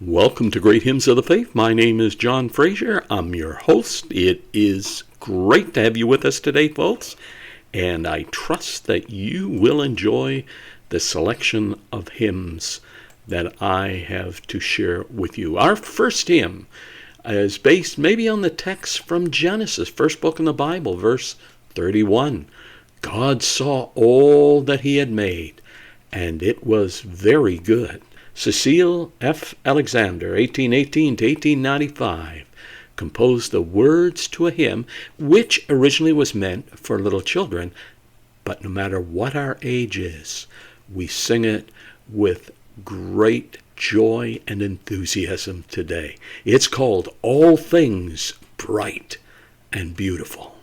Welcome to Great Hymns of the Faith. My name is John Fraser. I'm your host. It is great to have you with us today, folks, and I trust that you will enjoy the selection of hymns that I have to share with you. Our first hymn is based maybe on the text from Genesis, first book in the Bible, verse 31. God saw all that he had made, and it was very good. Cecile F. Alexander, 1818 to 1895, composed the words to a hymn which originally was meant for little children, but no matter what our age is, we sing it with great joy and enthusiasm today. It's called All Things Bright and Beautiful.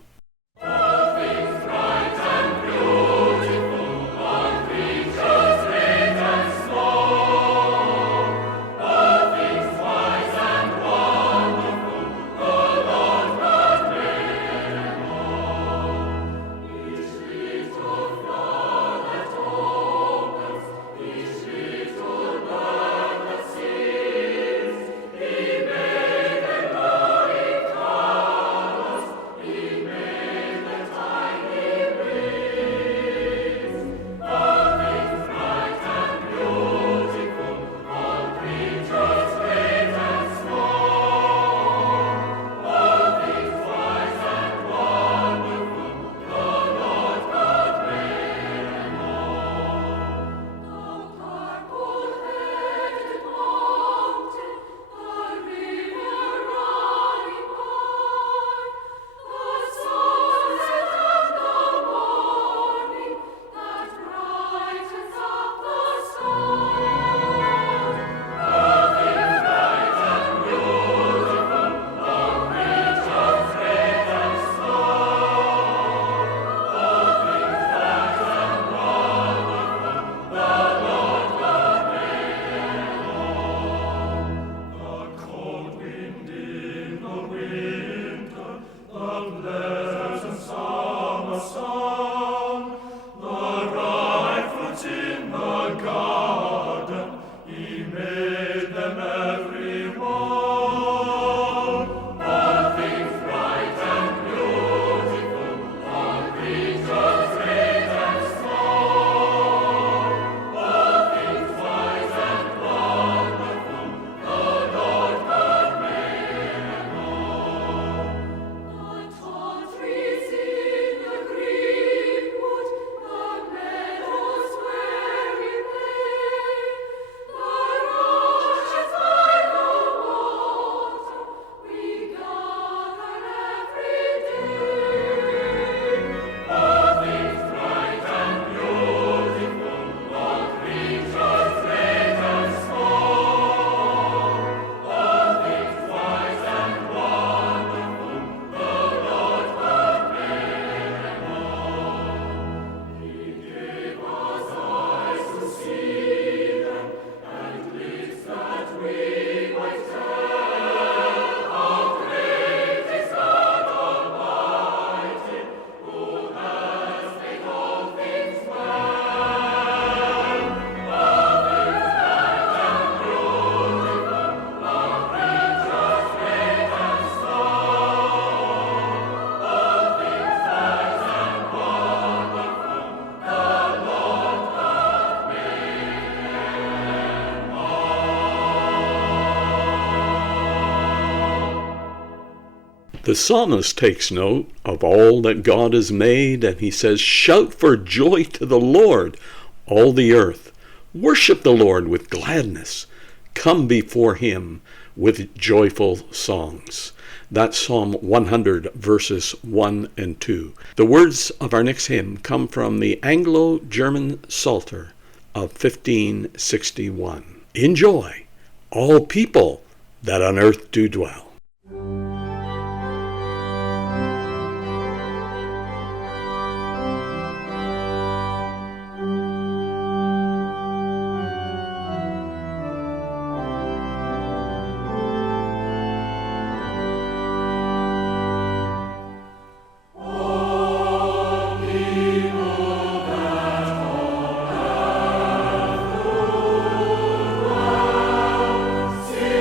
The psalmist takes note of all that God has made, and he says, "Shout for joy to the Lord, all the earth. Worship the Lord with gladness. Come before him with joyful songs." That's Psalm 100, verses 1 and 2. The words of our next hymn come from the Anglo-German Psalter of 1561. Enjoy, all people that on earth do dwell. Sing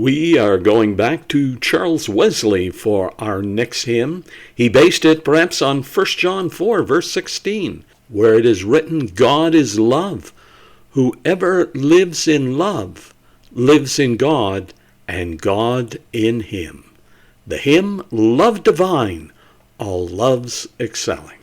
We are going back to Charles Wesley for our next hymn. He based it perhaps on 1 John 4, verse 16, where it is written, God is love. Whoever lives in love lives in God, and God in him. The hymn, Love Divine, all loves excelling.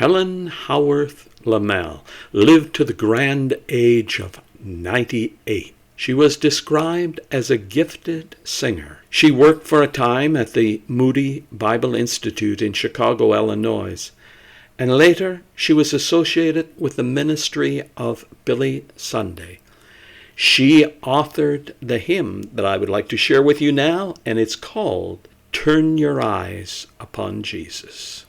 Helen Howarth Lamell lived to the grand age of 98. She was described as a gifted singer. She worked for a time at the Moody Bible Institute in Chicago, Illinois, and later she was associated with the ministry of Billy Sunday. She authored the hymn that I would like to share with you now, and it's called turn your eyes upon Jesus.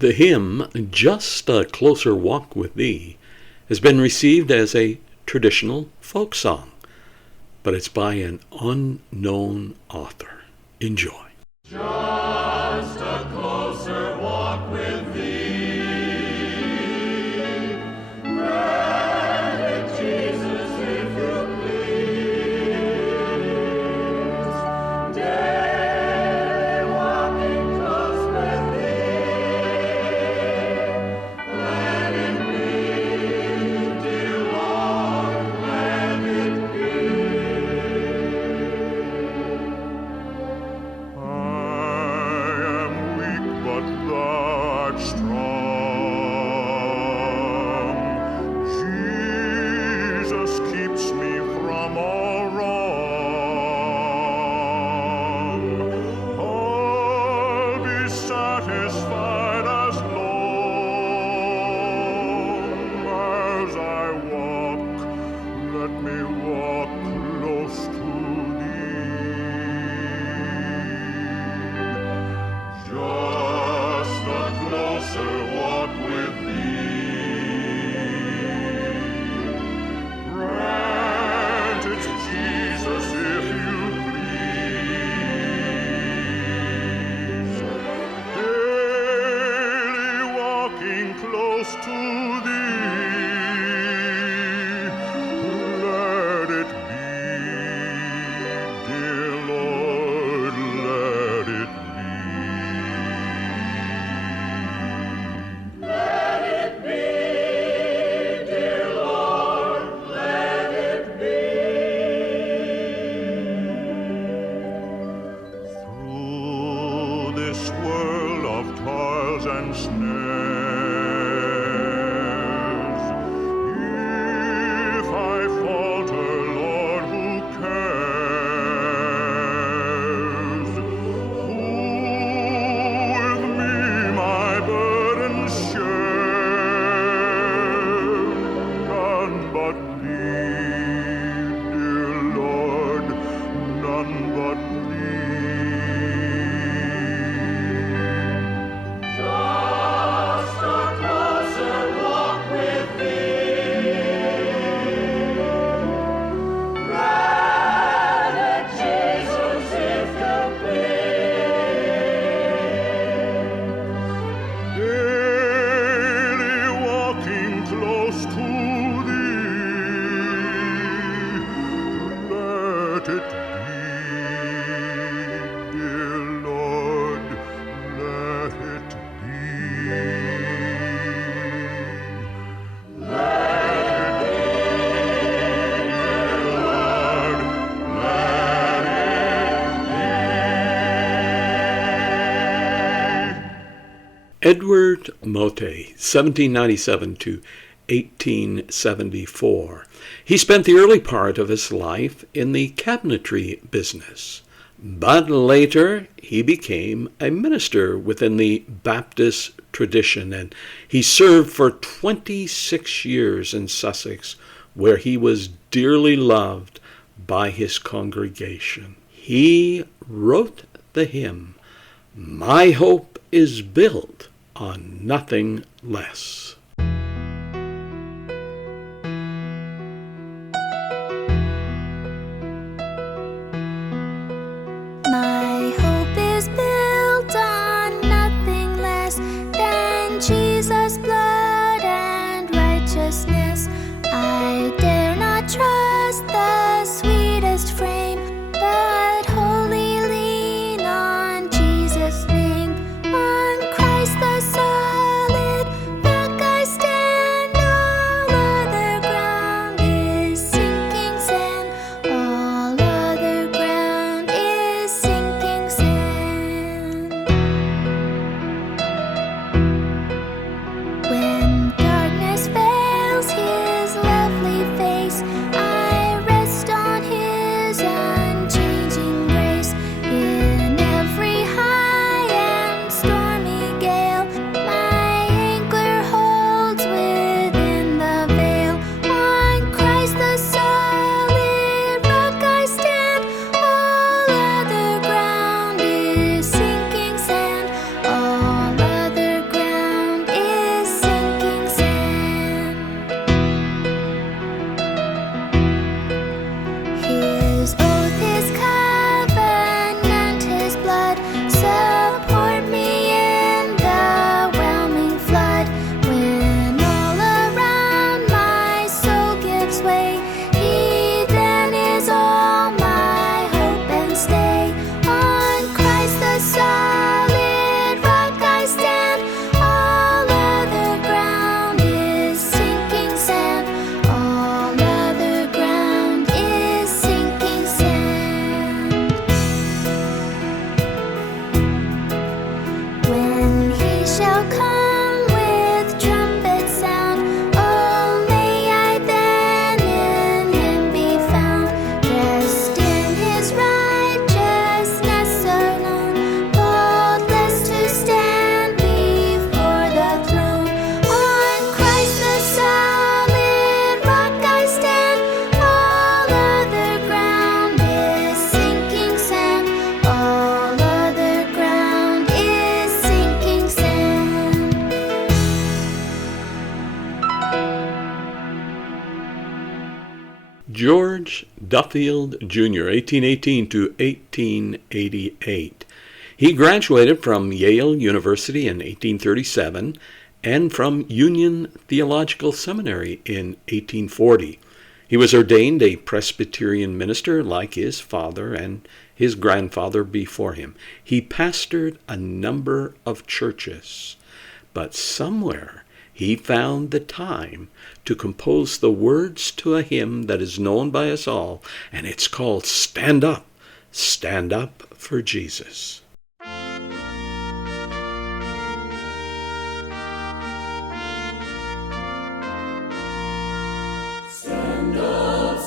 The hymn, Just a Closer Walk with Thee, has been received as a traditional folk song, but it's by an unknown author. Enjoy. Just a closer walk with thee. Grant it, Jesus, if you please. Day walking close with thee. Let it be, dear Lord, let it be. I am weak, but thou art strong. Jesus keeps me from all wrong. I'll be satisfied as long as I walk. Let me walk close to thee. Just a closer walk with thee. Grant it, Jesus, if you please. Daily walking close to thee. Let it be, dear Lord, let it be. let it be, dear Lord, let it be. Let it be, dear Lord, let it be. Edward Mote, 1797 to 1874. He spent the early part of his life in the cabinetry business, but later he became a minister within the Baptist tradition, and he served for 26 years in Sussex, where he was dearly loved by his congregation. He wrote the hymn, "My Hope is Built on Nothing Less." My hope is built on nothing less than Jesus' blood and righteousness. I dare not trust the sweetest frame, but wholly lean on Jesus' name. On Christ the solid rock I stand, all other ground is sinking sand, all other ground is sinking sand. When darkness veils his lovely face, I rest on his unchanging grace. In every high and stormy gale, my anchor holds within the veil. On Christ the solid rock I stand, all other ground is sinking sand, all other ground is sinking sand. His oath, his covenant, his blood support me in the whelming flood. When all around my soul gives way, he then is all my hope and stay. On Christ the solid rock I stand, all other ground is sinking sand, all other ground is sinking sand. When he shall come with trumpet sound, oh, may I then in him be found, dressed in his righteousness alone, faultless to stand before the throne. On Christ the solid rock I stand, all other ground is sinking sand, all other ground is sinking sand. George Duffield Jr., 1818 to 1888. He graduated from Yale University in 1837 and from Union Theological Seminary in 1840. He was ordained a Presbyterian minister like his father and his grandfather before him. He pastored a number of churches, but somewhere he found the time to compose the words to a hymn that is known by us all, and it's called Stand Up for Jesus. Stand up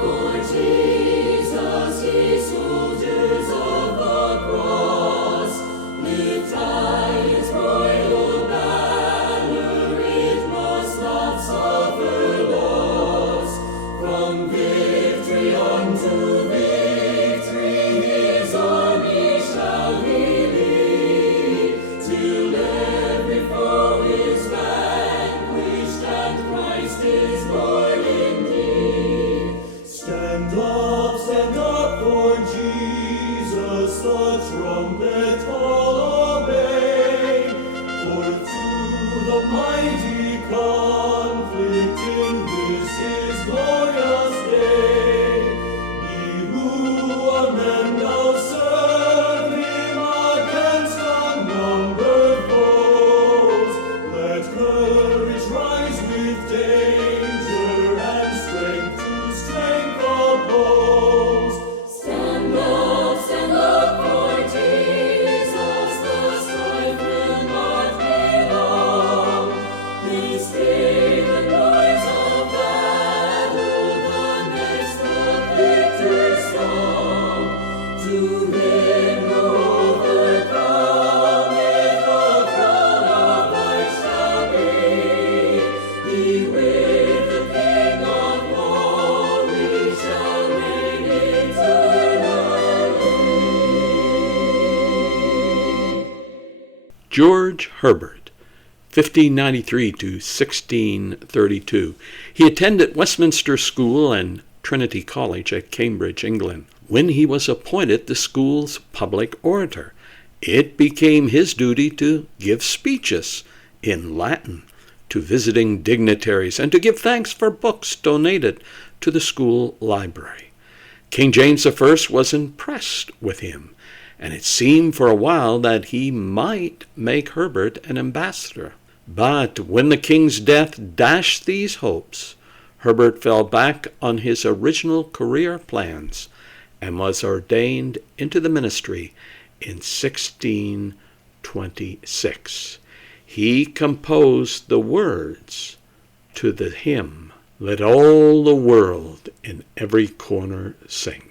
for Jesus, ye soldiers of the cross. Lift high his royal banner, it must not suffer loss. From victory unto victory, his army shall George Herbert, 1593 to 1632. He attended Westminster School and Trinity College at Cambridge, England. When he was appointed the school's public orator, it became his duty to give speeches in Latin to visiting dignitaries and to give thanks for books donated to the school library. King James I was impressed with him, and it seemed for a while that he might make Herbert an ambassador. But when the king's death dashed these hopes, Herbert fell back on his original career plans and was ordained into the ministry in 1626. He composed the words to the hymn, "Let all the world in every corner sing."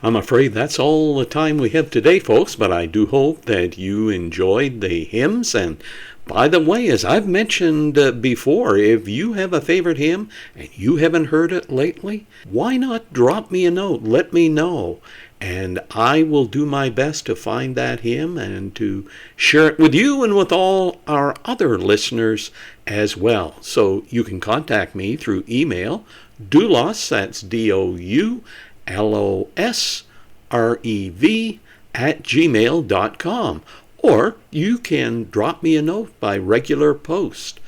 I'm afraid that's all the time we have today, folks, but I do hope that you enjoyed the hymns. And by the way, as I've mentioned before, if you have a favorite hymn and you haven't heard it lately, why not drop me a note? Let me know. And I will do my best to find that hymn and to share it with you and with all our other listeners as well. So you can contact me through email, doulos, that's DOULOSREV @gmail.com. Or you can drop me a note by regular post.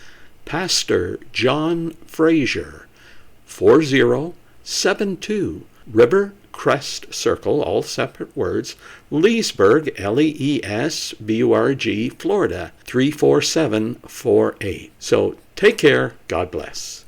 Pastor John Fraser, 4072 River Crest Circle, all separate words, Leesburg, Leesburg, Florida, 34748. So take care. God bless.